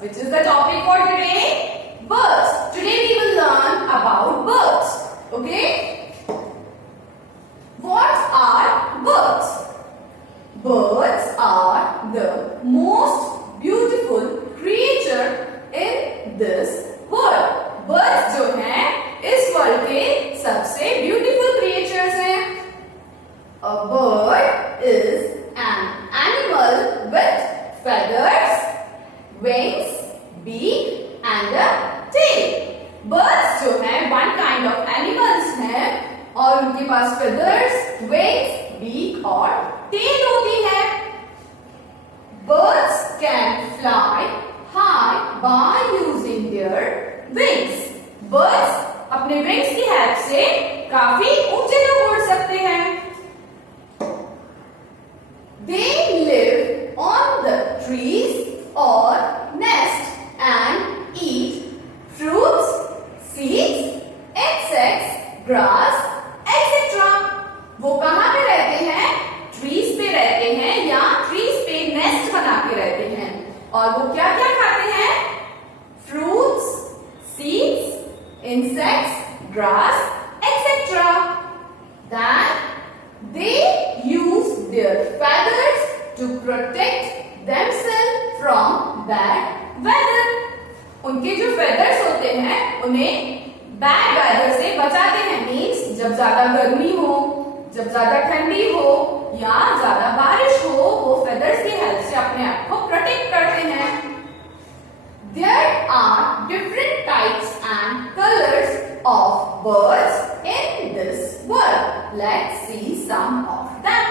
which is the topic for today. Birds. Today we will learn about birds. Okay? What are birds? Birds are the most beautiful creature in this world. Birds जो हैं इस world के सबसे beautiful creatures हैं. A bird is an animal with feathers, wings, beak and a tail. Birds जो हैं one kind of animals हैं और उनके पास feathers, wings, beak और tail होती है. Birds can fly high by using their wings. Birds अपने wings की हेल्प से काफी ऊंचे तक उड़ सकते हैं. They live on the trees or nest and eat fruits, seeds, insects, grass, etc. वो कहाँ पे रहते हैं? ट्रीज पे रहते हैं या ट्रीज पे नेस्ट बना के रहते हैं. और वो क्या क्या खाते हैं? Fruits, seeds, insects, grass, etc. Then they use their feathers to protect themselves from bad weather. उनके जो feathers होते हैं उन्हें bad weather से बचाते हैं. मीन्स जब ज्यादा गर्मी हो, जब ज्यादा ठंडी हो या ज्यादा बारिश हो, वो feathers की हेल्प से अपने आप को प्रोटेक्ट करते हैं. There are different types and colors of birds in this world. Let's see some of them.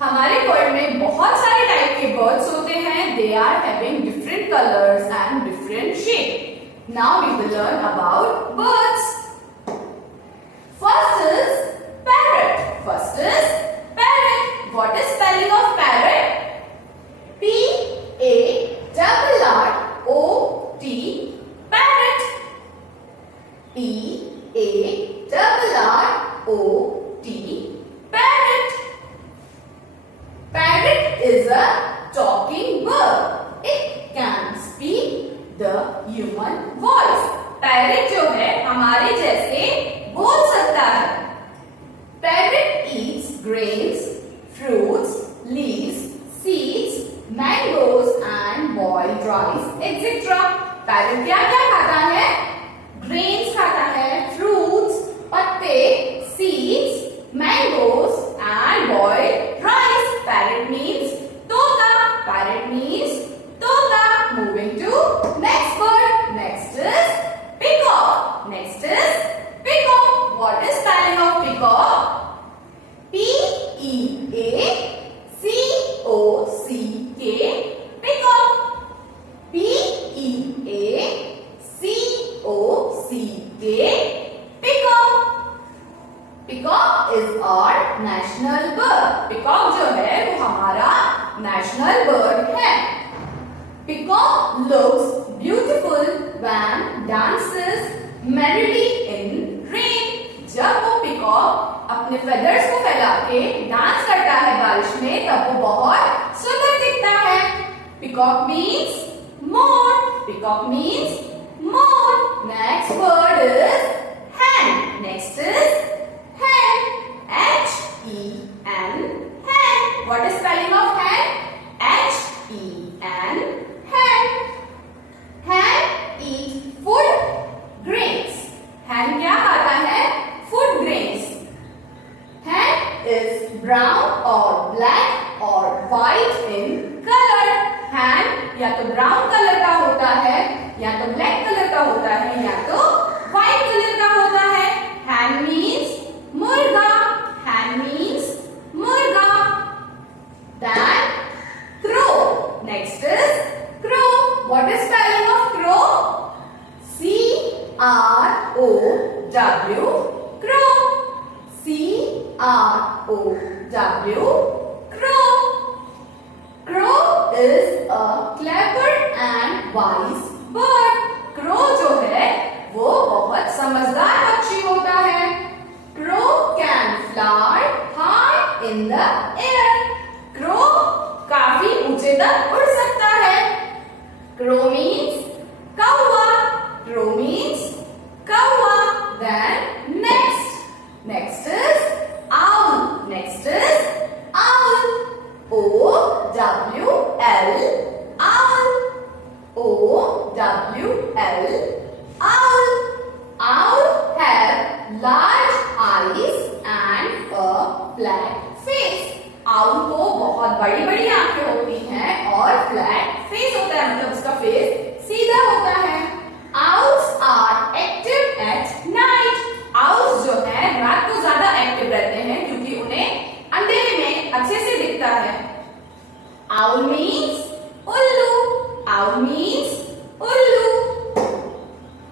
हमारे वर्ल्ड में बहुत सारे टाइप के बर्ड्स होते हैं. They are having different colors and different shape. Now we will learn about birds. First is parrot. First is parrot. What is spelling of parrot? P-A-R-R-O-T. Parrot. P-A-R-R-O-T. Parrot. Parrot is a talking bird. It can speak the human voice. Parrot जो है हमारे जैसे बोल सकता है. Parrot eats grains, fruits, leaves, seeds, mangoes and boiled rice, etc. Parrot क्या क्या खाता है? Grains खाता है, fruits, पत्ते, seeds, mangoes and boiled rice. Parrot means तोता. Parrot means तोता. Moving to next bird. Next is peacock. Next is peacock. What is spelling of peacock? P-E-A-C-O-C-K. Peacock. P-E-A-C-O-C-K. Peacock. Peacock is our national bird. Peacock जो है वो हमारा national bird है. Peacock looks beautiful when dances merrily in rain. जब वो peacock अपने feathers को फैला के डांस करता है बारिश में, तब वो बहुत सुंदर दिखता है. Peacock means moon. Peacock means moon. Next word is hen. Next is hen. H-E-N. Hen. What is spelling of hen? H-E-N. Hen. Hen eat food grains. Hen क्या खाता है? Food grains. Hen is brown or black or white in color. Hen या तो brown color का होता है, या तो black color का होता है, या तो white color का होता है. Hen means मुर्गा. Hen means मुर्गा. Then crow. Next is crow. What is spelling of crow? C-R-O-W. Crow. C-R-O-W. Crow. Crow is a clever and wise bird. Crow जो है वो बहुत समझदार पक्षी होता है. Crow can fly high in the air. Crow काफी ऊंचे तक उड़ सकता है. Crow means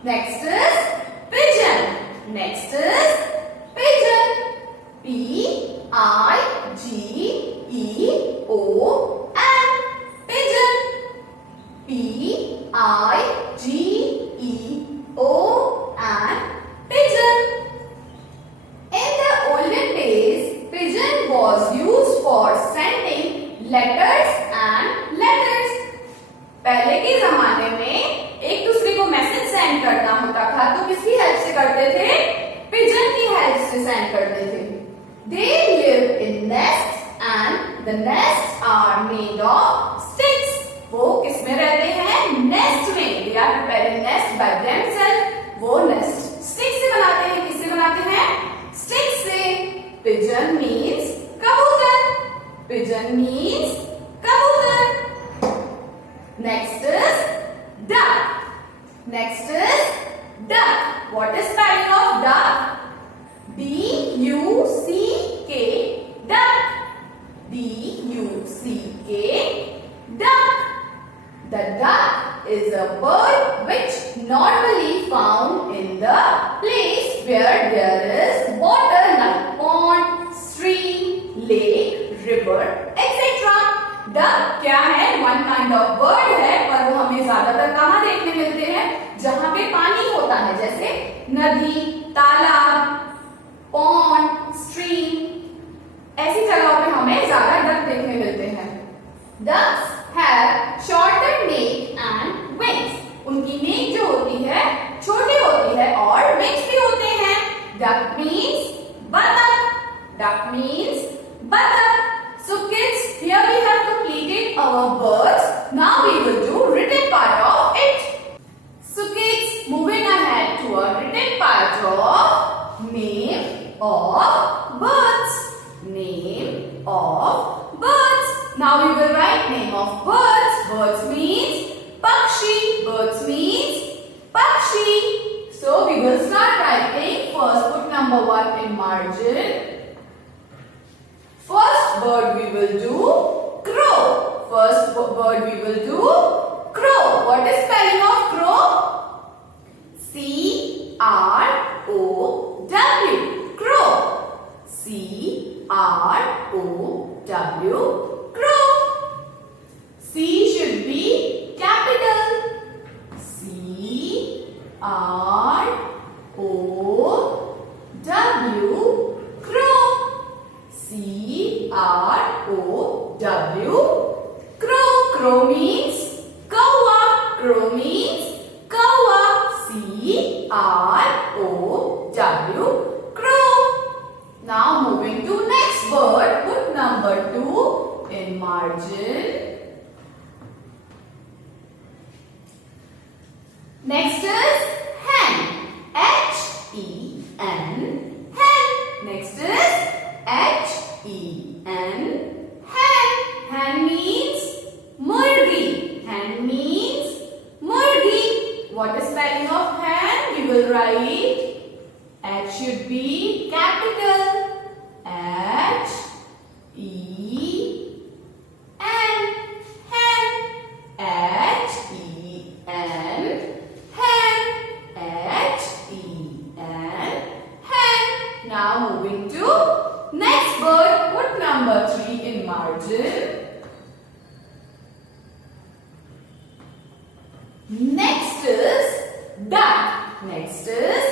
Next is pigeon. Next is pigeon. P-I-G-E-O-N. Pigeon. P-I-G-E-O-N. Pigeon. In the olden days, pigeon was used for sending letters and letters. पहले के जमाने में एक दूसरे को मैसेज सेंड करना होता था तो किसकी हेल्प से करते थे? पिजन की हेल्प से सेंड करते थे. They live in nests and the nests are made of sticks. वो किसमें रहते हैं? नेस्ट में. They are preparing nest by themselves. वो नेस्ट स्टिक से बनाते हैं. किससे बनाते हैं? स्टिक से. Pigeon means कबूतर. Pigeon means कबूतर. Next is duck. Next is duck. What is spelling of duck? D-U-C-K. Duck. D-U-C-K. Duck. The duck is a bird which normally found in the place where there is water like pond, stream, lake, river, etc. Duck क्या है? One kind of bird है पर वो हमें ज्यादातर कहाँ देखने मिलते हैं? जहाँ पे पानी होता है जैसे नदी, तालाब, pond, stream. ऐसी जगहों पे हमें ज्यादा डक देखने मिलते हैं. Ducks have shorter neck and wings. उनकी नेक जो होती है छोटी होती है और wings भी होते हैं. Duck means बतख. Duck means बतख. So kids, here we have completed our words. Now we will do written part of it. So kids, moving ahead to our written part of name of birds. Name of birds. Now we will write name of birds. Birds means Pakshi. Birds means Pakshi. So we will start writing. First put number 1 in margin. First bird we will do crow. First bird we will do crow. What is spelling of crow? C-R-O-W. Crow. C-R-O-W. Crow. C should be capital. C-R-O-W. Crow. C-R-O-W. Crow. Crow means kawa. Crow means kawa. C-R-O-W. Crow. Now moving to next bird. Put number 2 in margin. Next is hen. H-E-N. Hen. Next is H-E-N. Hen. Hen means murgi. Hen means murgi. What is spelling of hen? We will write H should be capital. H-E-N. Hen. H-E-N. Hen. H-E-N. Hen. Now moving to next bird. Put number 3 in margin. Next is duck. Next is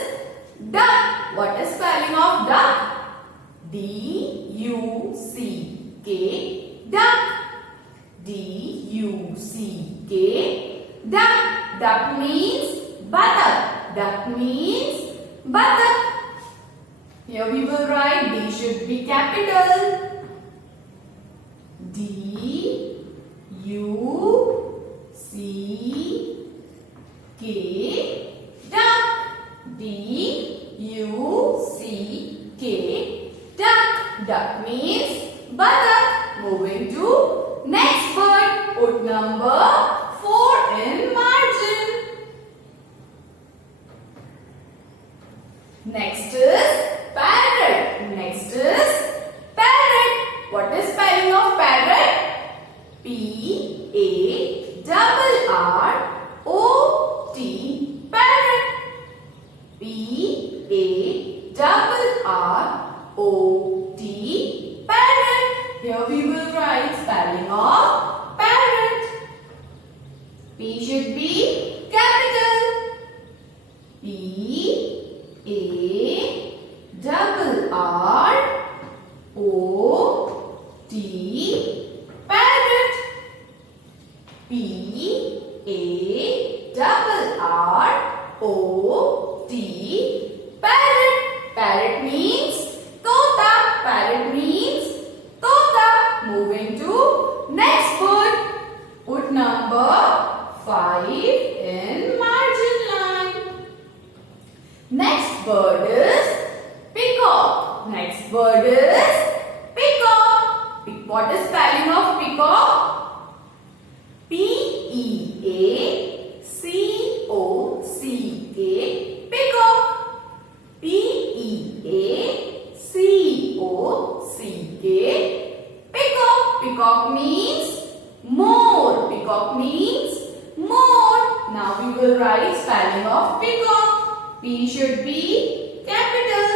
duck. What is spelling of duck? D-U-C-K. Duck. D-U-C-K. Duck. Duck means buttock. Duck means buttock. Here we will write D should be capital. D-U-C-K. Duck. D-U-C-K. Duck. Duck means buttock. Moving to next bird. Put number 4 in margin. Next is parrot. Next is parrot. What is spelling of parrot? P-A-R-R-O-T. Parrot. should be capital. P A double R O T parrot. P A double R O T parrot. Parrot means tota. Parrot means tota. Moving to next bird. Put number 5 in margin line. Next bird is peacock. Next bird is peacock. What is spelling of peacock? P-E-A-C-O-C-K. Peacock. P-E-A-C-O-C-K. Peacock. Peacock means more. Peacock means more. Now we will write spelling of peacock. P should be capital.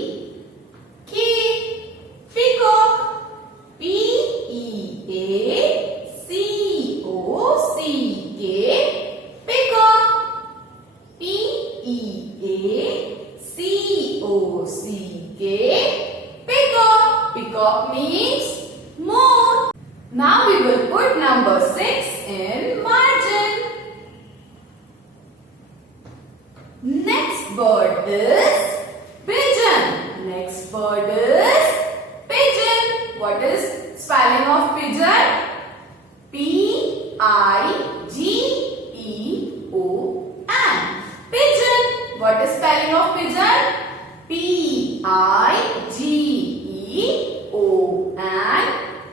P-E-A-C-O-C-K. Peacock. P-E-A-C-O-C-K. Peacock. P-E-A-C-O-C-K. Peacock. Peacock means more. Now we will put number 6 in margin. Next bird is pigeon. Next bird is pigeon. What is spelling of pigeon? P-I-G-E-O-N. Pigeon. What is spelling of pigeon? P-I-G-E-O-N.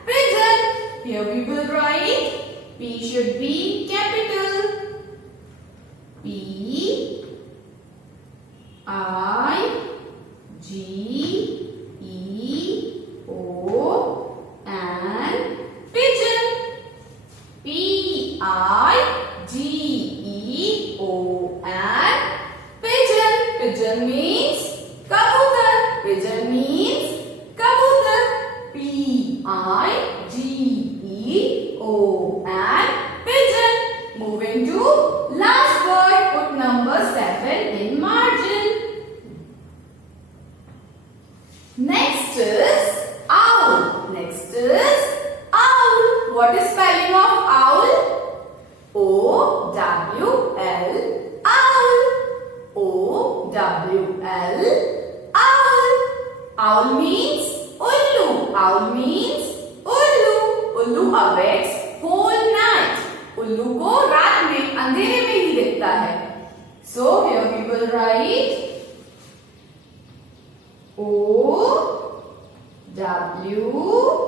Pigeon. Here we will write P should be capital. P-I-G-E-O-N. Pigeon. P-I-G-E-O-N. Pigeon. Pigeon means kabutar. Pigeon means kabutar. P-I-G-E-O-N. Pigeon. Moving to last word. Put number 7 in margin. Next is owl. Next is owl. What is spelling of owl? O-W-L. Owl. O-W-L. Owl. Owl means ullu. Owl means ullu. Ullu awakes whole night. उल्लू को रात में अंधेरे में ही दिखता है. So here we will write O W